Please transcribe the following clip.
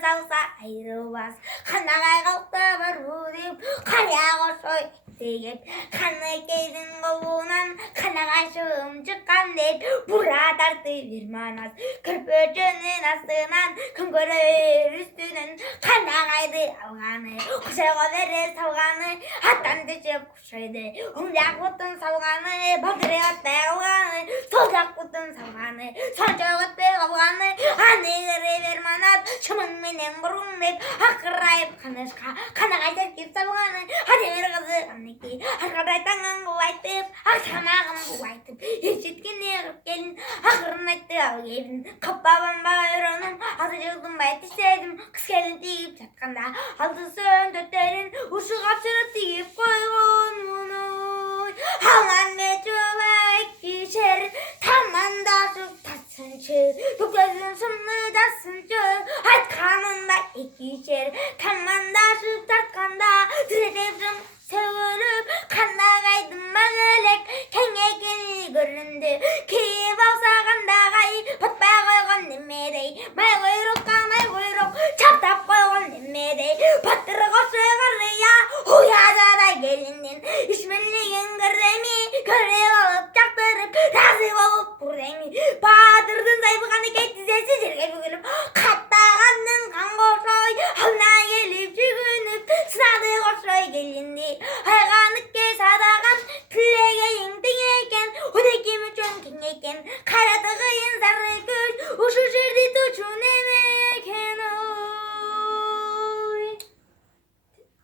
salsa ayrılmaz. Kanagay kalktı bir vurayım, karya koşuy deyip. Kanı keydin kovunan, kanagaşım çıkan deyip. Bura tartı bir manas, kırpıcının astından, kın görür üstünün. Kanagaydı alganı, kuşayga verir salganı, hattan düşüp kuşaydı. Humcak kutun salganı, bakırı attı alganı, solcak kutun salganı, solcak attı alganı. Anegri bir manat, şımın menen burun deyip, akırayıp kanışka, kanagaydı kip salganı. Hadi bir kızı anneki, arkadaytan kuvaytıp, aksamağım kuvaytıp, hiçitkini kırıp gelin, akırın ayttı al gelin. Kapabam bağırınım, azıcıktım baytışsaydım, kız gelin deyip çatkanda, altısın dörtlerin, uşu kapçırıp deyip koygun bunu. Halan ve çöbek geçer, tamanda şu tatsın çır, tuklasın sımlı tatsın çır, hayt kanında ikişer, tamanda şu tatkanda, türetepsim sevürüp, kanda kaydım mağılek, kengekeni göründü, kim alsa kanda kay, patbaya koygun demedey, may kuyruk, çaptap koygun demedey, patırı koşu karıya, huyada da gelinden, işmenliğin kırremi, görev alıp çaktırıp, razı olup kurremi, batırdın sayfı kanı ketti sesi sirke bükülüp, katta kanın kan koşoy, halına gelip çükünüp, sınadı koşoy gelindi, hayganlık ke sadagan, tülege yengden eken, ödeki müçön kengeken,